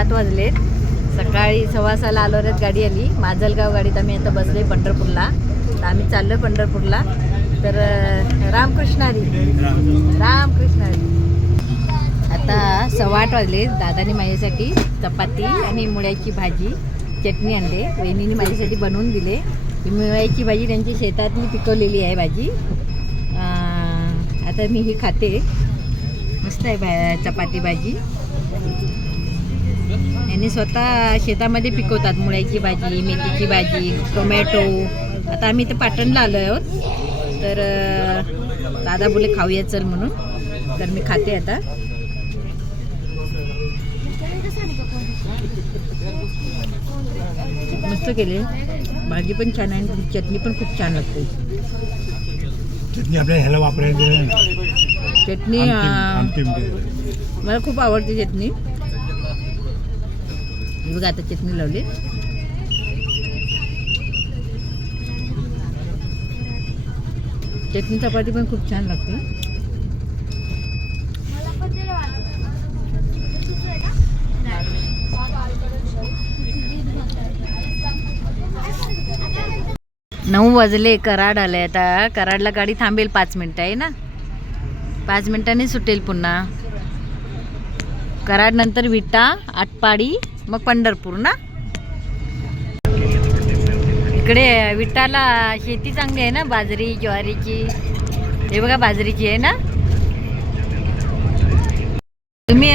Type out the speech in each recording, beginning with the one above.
सात वाजलेत सकाळी सव्वा सहाला आलो रे गाडी आली माजलगाव गाडीत आम्ही आता बसले पंढरपूरला. तर आम्ही चाललो पंढरपूरला. तर रामकृष्णारी. रामकृष्णारी. रामकृष्ण आता सव्वा आठ वाजले दादाने माझ्यासाठी चपाती आणि मुळ्याची भाजी चटणी आणले. वहिनीने माझ्यासाठी बनवून दिले. ही मुळ्याची भाजी त्यांच्या शेतातली पिकवलेली आहे भाजी. आता मी ही खाते. मस्त आहे भा चपाती भाजी. यांनी स्वतः शेतामध्ये पिकवतात मुळ्याची भाजी मेथीची भाजी टोमॅटो. आता आम्ही इथं पाटणला आलो आहोत. तर दादा बोले खाऊया चल म्हणून. तर मी खाते आता. मस्त केले. भाजी पण छान आहे आणि चटणी पण खूप छान लागते. चटणी आपल्याला ह्याला वापरायचं चटणी. मला खूप आवडते चटणी. हे बघा आता चटणी लावली. चटणी चपाती पण खूप छान लागते. नऊ वाजले कराड आले आता. कराडला गाडी थांबेल पाच मिनटं आहे ना? पाच मिनिटांनी सुटेल पुन्हा. कराड नंतर विटा आटपाडी मग पंढरपूर ना? इकडे विटाला शेती चांगली आहे ना बाजरी ज्वारीची? हे बघा बाजरीची आहे ना? तुम्ही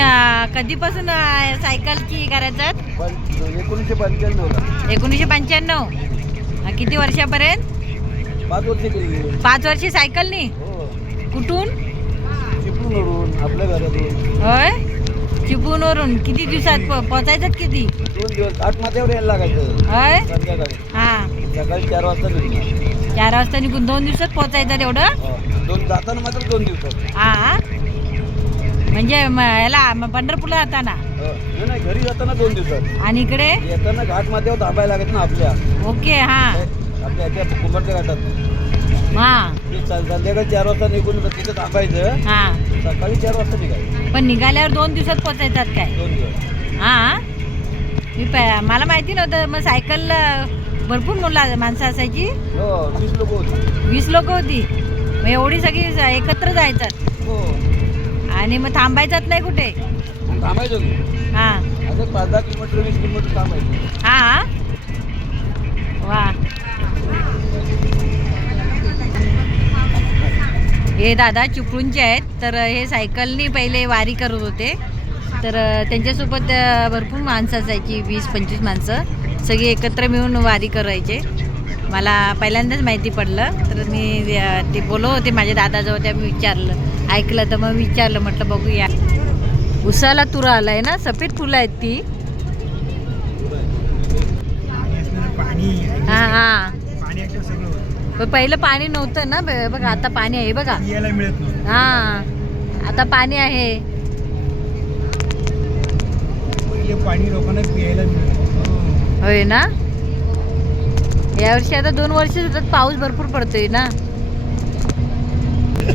कधीपासून सायकलची करायचात पण एकोणीसशे पंच्याण्णवला एकोणीसशे पंच्याण्णव? किती वर्षापर्यंत? पाच वर्ष पाच वर्षी सायकलनी? हो. कुठून? आपल्या घरातून. होय? चिपळूणवरून किती दिवसात प- पोचायचं किती? दोन दिवस. आठ माथ्यावर यायला लागायचं. होय? संध्याकाळी. हा. सकाळी चार वाजता निघणार चार वाजता निघून दोन दिवसात पोचायचं तेवढं? हो. दोन जाताना मात्र दोन दिवसात. हा. म्हणजे म- याला म- पंढरपूरला जाताना? हो. नाही नाही घरी जाताना दोन दिवसात. आणि इकडे? येताना घाट माथ्यावर थांबायला लागत ना आपल्या. ओके हा. आपल्या ह्याच्या कुंभारच्या घाटात. हा. ते संध्याकाळी चार वाजता निघून तिथे थांबायचं. हा. सकाळी चार वाजता निघायचं पण निघाल्यावर दोन दिवसात पोचायतात काय? दोन दिवस. हा? मी प- मला माहिती नव्हतं मग सायकल भरपूर मुलं माणसं असायची. हो वीस लोक होते. वीस लोक होती. मग एवढी सगळी ज- एकत्र जायचं. हो. आणि मग थांबायचाच नाही कुठे. मग थांबायचं. हा. पाच दहा किलोमीटर वीस किलोमीटर थांबायचं. हा वा हे दादा चिपळूणचे आहेत. तर हे सायकलनी पहिले वारी करत होते. तर त्यांच्यासोबत भरपूर माणसं असायची वीस पंचवीस माणसं. सगळी एकत्र मिळून वारी करायचे. मला पहिल्यांदाच माहिती पडलं. तर मी ते बोलत होते माझ्या दादाजवळ त्या मी विचारलं. ऐकलं तर मग विचारलं म्हटलं बघूया. उसाला तुरा आलाय ना सफेद फुलं आहेत ती. हा हा पाणी असलं सगळं होतं. पण पहिलं पाणी नव्हतं ना बघा आता पाणी आहे बघा. हा आता पाणी आहे. पाणी लोकांना पियायला. होय ना? यावर्षी आता दोन वर्ष होतात पाऊस भरपूर पडतोय ना?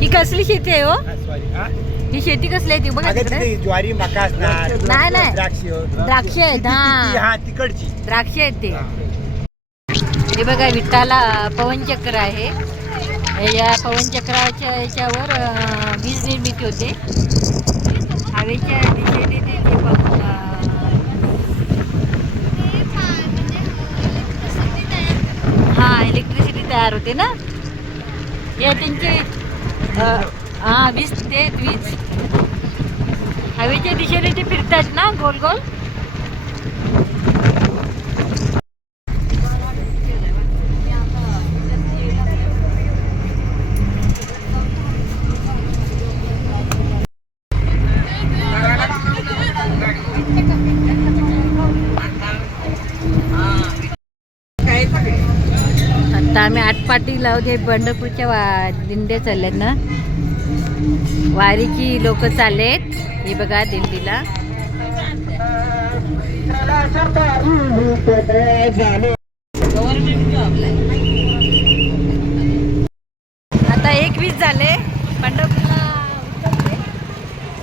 ही कसली शेती आहे हो? हा, शेती कसली आहे ती बघा तिकडे. ज्वारी मका असणार. नाही, नाही. द्राक्ष द्राक्ष आहेत हा. तिकडची. द्राक्ष आहेत ते. हे बघा विठ्ठाला पवनचक्र आहे. या पवनचक्राच्या याच्यावर वीज निर्मिती होते. हवेच्या दिशेने ते ते हा इलेक्ट्रिसिटी तयार होते ना? या त्यांचे हां हा वीज ते वीज. हवेच्या दिशेने ते फिरतात ना गोल गोल आता आम्ही आटपाटी लावते पंढरपूरच्या वा दिंड्या चालल्यात ना. वारीची लोक चाललेत. हे बघा दिंडीला. आता एक वीस झाले. पंढरपूरला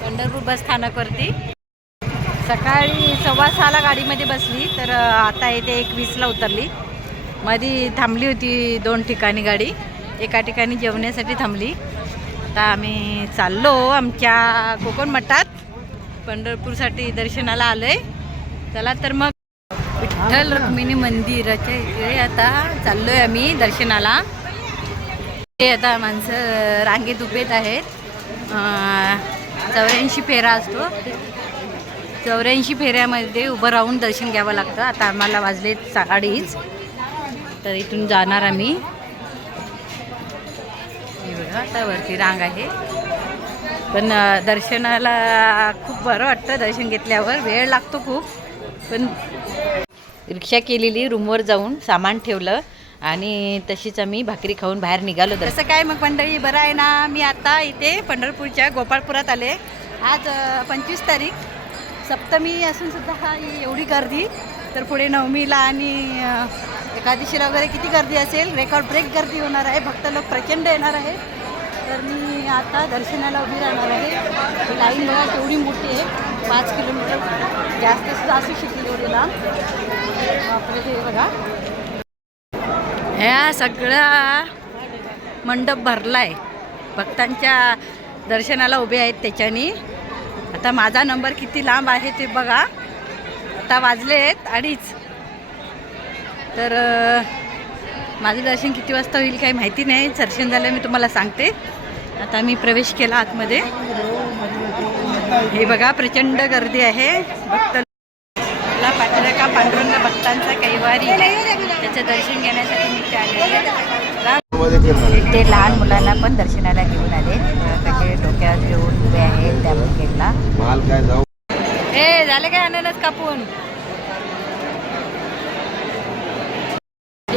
पंढरपूर बस स्थानकवरती. सकाळी सव्वा सहाला गाडीमध्ये बसली तर आता येते एक वीसला उतरली. मधी थांबली होती दोन ठिकाणी गाडी. एका ठिकाणी जेवण्यासाठी थांबली. आता आम्ही चाललो आमच्या कोकण मठात. पंढरपूरसाठी दर्शनाला आलो आहे चला तर मग विठ्ठल रुक्मिणी मंदिराच्या इकडे आता चाललो आहे आम्ही दर्शनाला. ते आता माणसं रांगेत उभेत आहेत. चौऱ्याऐंशी फेरा असतो. चौऱ्याऐंशी फेऱ्यामध्ये उभं राहून दर्शन घ्यावं लागतं. आता आम्हाला वाजले सकाळीच तर इथून जाणार आम्ही. बघा आता वरती रांग आहे. पण दर्शनाला खूप बरं वाटतं दर्शन घेतल्यावर. वेळ लागतो खूप. पण रिक्षा केलेली रूमवर जाऊन सामान ठेवलं आणि तशीच आम्ही भाकरी खाऊन बाहेर निघालो तसं काय मग मंडळी? बरं आहे ना? मी आता इथे पंढरपूरच्या गोपाळपुरात आले. आज पंचवीस तारीख. सप्तमी असून सुद्धा हा ही एवढी गर्दी. तर पुढे नवमीला आणि एकादशीला वगैरे किती गर्दी असेल? रेकॉर्ड ब्रेक गर्दी होणार आहे. भक्त लोक प्रचंड येणार आहे तर मी आता दर्शनाला उभी राहणार आहे. लाईन बघा केवढी मोठी आहे. पाच किलोमीटर जास्त सुद्धा असू शकेल एवढी लांब. आपलं ते बघा. ह्या सगळा मंडप भरला आहे भक्तांच्या दर्शनाला उभे आहेत त्याच्यानी. आता माझा नंबर किती लांब आहे ते बघा. आता वाजले आहेत अडीच. तर माझं दर्शन किती वाजता होईल काही माहिती नाही. दर्शन झालं मी तुम्हाला सांगते. आता मी प्रवेश केला आतमध्ये. हे बघा प्रचंड गर्दी आहे. भक्त पाठीराखा पांडुरंग भक्तांचा कैवारी. त्याचं दर्शन घेण्यासाठी मी आले ते लहान मुलांना पण दर्शनाला घेऊन आले. त्याचे डोक्यावर घेऊन उभे आहेत त्या जाऊ? ए झाले काय अननस कापून?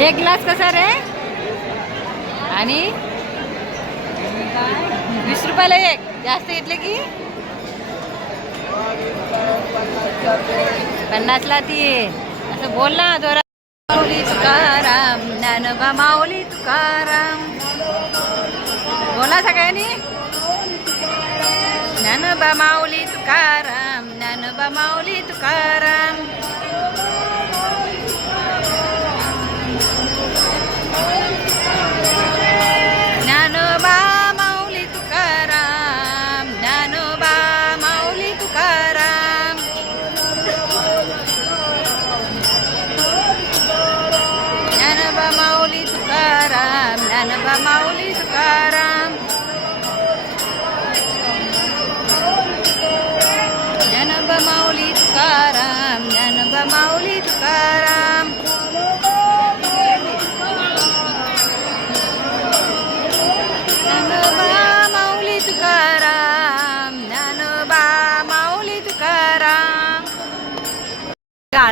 एक ग्लास कसा रे? आणि? वीस रुपयाला एक. जास्त घेतले की? पन्नासला ती असं बोल ना जोरा माऊली तुकाराम ज्ञानोबा माऊली तुकाराम. बोला सगळ्यांनी. ज्ञानोबा माऊली तुकाराम ज्ञानोबा माऊली तुकाराम. तुकाराम ज्ञानबा माऊली तुकाराम.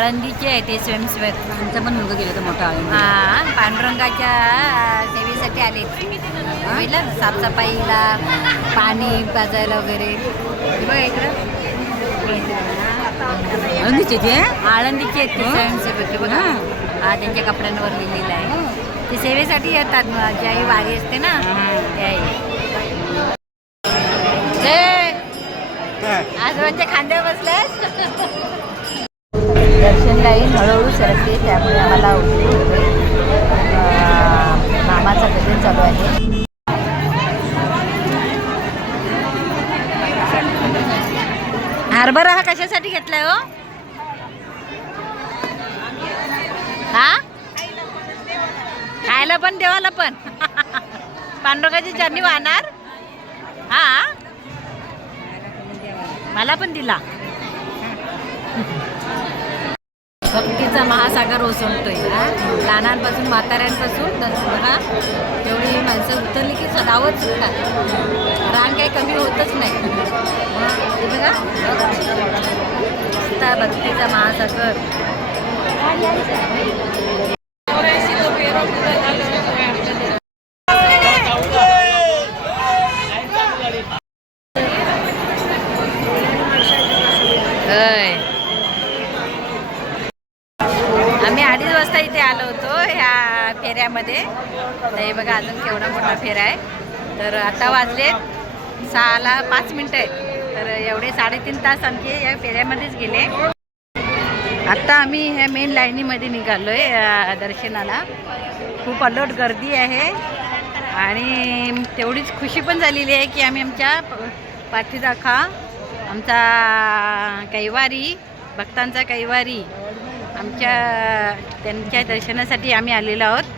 आळंदीचे आहे ते स्वयंसेवक. आमचा पण मुलगा गेला तर मोठा. आहे हा पांडुरंगाच्या सेवेसाठी आले. पाहिलं साफसफाईला पाणी पाजायला वगैरे. हे बघ इकडं. आळंदीचे ते आळंदीचे आहेत ते स्वयंसेवक हे बघा. हा. त्यांच्या कपड्यांवर लिहिलेलं आहे. ते सेवेसाठी येतात मग. ज्याही वारी असते ना त्याही आजोबांच्या खांद्यावर बसल्यास? दर्शन लाईन हळूहळू सरकते त्यामुळे आम्हाला मामाचा भजन चालू आहे? हरभरा हा कशासाठी घेतलाय हो? हा? खायला पण देवाला पण. पांडुरंगाची चरणी वाहणार? हा? मला पण दिला. भक्तीचा महासागर ओसंडतोय. लहानांपासून म्हाताऱ्यांपासून तर बघा एवढी माणसं उतरली की सदावत सुटतात रान काही कमी होतच नाही. बघा. भक्तीचा महासागर होय. आम्ही अडीच वाजता इथे आलो होतो ह्या फेऱ्यामध्ये तर हे बघा अजून केवढा मोठा फेरा आहे तर आता वाजले सहाला पाच मिनटं आहेत. तर एवढे साडेतीन तास आणखी या फेऱ्यामध्येच गेले. आत्ता आम्ही ह्या मेन लाईनीमध्ये निघालो आहे दर्शनाला. खूप अलोट गर्दी आहे. आणि तेवढीच खुशी पण झालेली आहे की आम्ही आमच्या पाठीदाखा आमचा कैवारी भक्तांचा कैवारी आमच्या त्यांच्या दर्शनासाठी आम्ही आलेलो आहोत.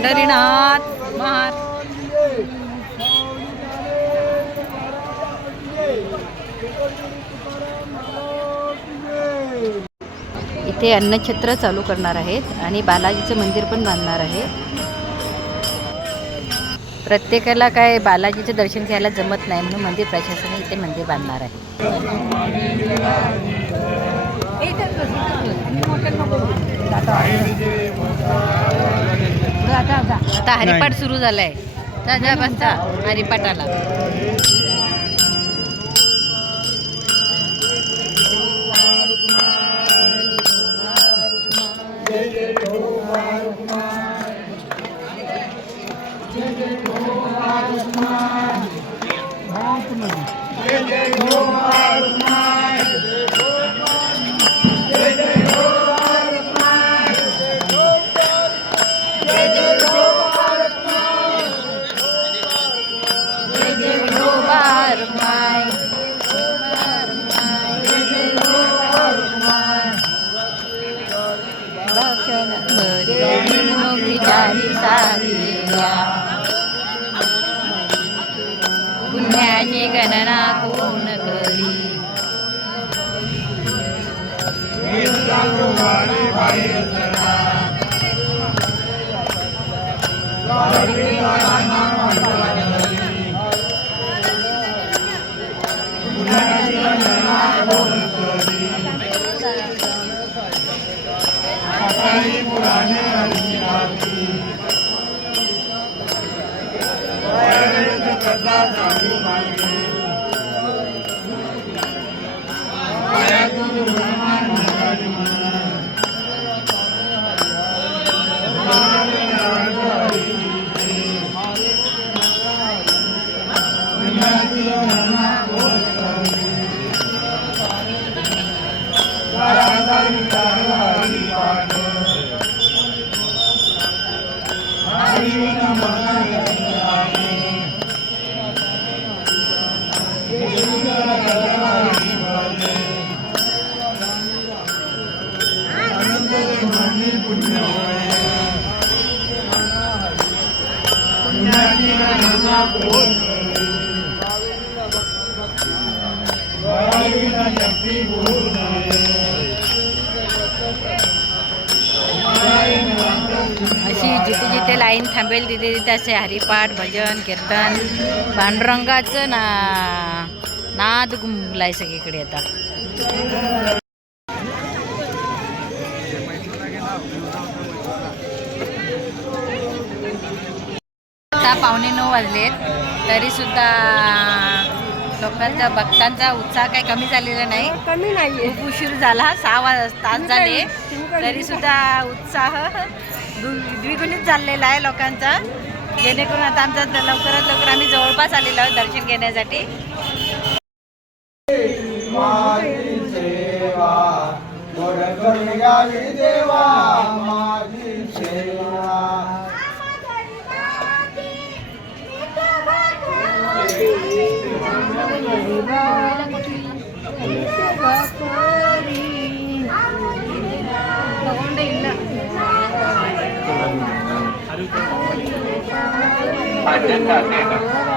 पंढरीनाथ महाराज. इथे अन्नछत्र चालू करणार आहेत आणि बालाजीचं मंदिर पण बांधणार आहे. प्रत्येकाला काय बालाजीचं दर्शन घ्यायला जमत नाही म्हणून मंदिर प्रशासन इथे मंदिर बांधणार आहे. आता हरिपाठ सुरू झालाय. हरिपाठाला. सारिया पुण्याची गणना कोण करी? कथा सांगू मागे अशी जिथे जिथे लाईन थांबेल तिथे तिथे असे हरिपाठ भजन कीर्तन पांडुरंगाचं ना नाद गुंगलाय सगळीकडे आता. आता पावणे नऊ वाजलेत तरी सुद्धा लोकांचा भक्तांचा उत्साह काही कमी झालेला नाही. कमी नाहीये. खूप उशीर झाला सहा वाज तास झाले. तरी सुद्धा उत्साह दु- द्विगुणित चाललेला आहे लोकांचा. जेणेकरून आता आमचा लवकरात लवकर आम्ही जवळपास आलेलो आहोत दर्शन घेण्यासाठी. fazer, fazer,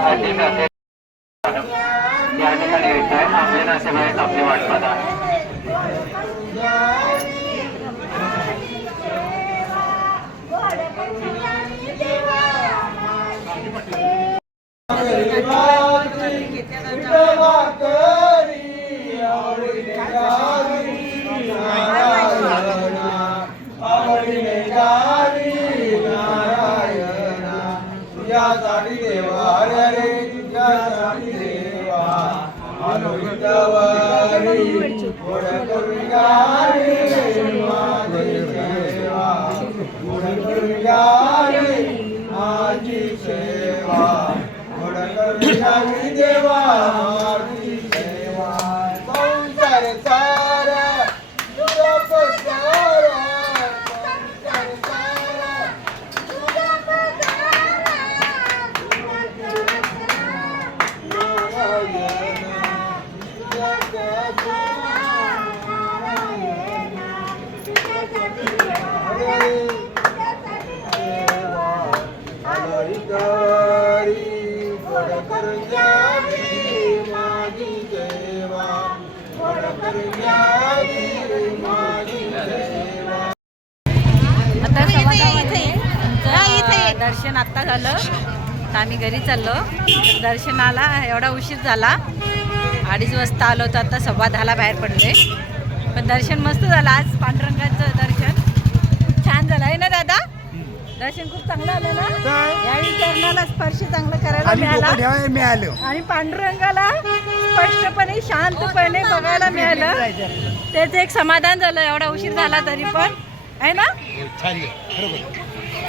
fazer, fazer. Por acá, por दर्शन आत्ता झालं. तर आम्ही घरी चाललो. दर्शनाला एवढा उशीर झाला. अडीच वाजता आलो तर आता सव्वा दहाला बाहेर पडले पण दर्शन मस्त झालं. आज पांडुरंगाचं दर्शन. छान झालं. आहे ना दादा? दर्शन खूप चांगलं आलं ना? यावेळी चरणाला स्पर्श चांगलं करायला मिळाला. आणि पांडुरंगाला स्पष्टपणे शांतपणे बघायला मिळालं. त्याचं एक समाधान झालं. एवढा उशीर झाला तरी पण. आहे ना? बरोबर.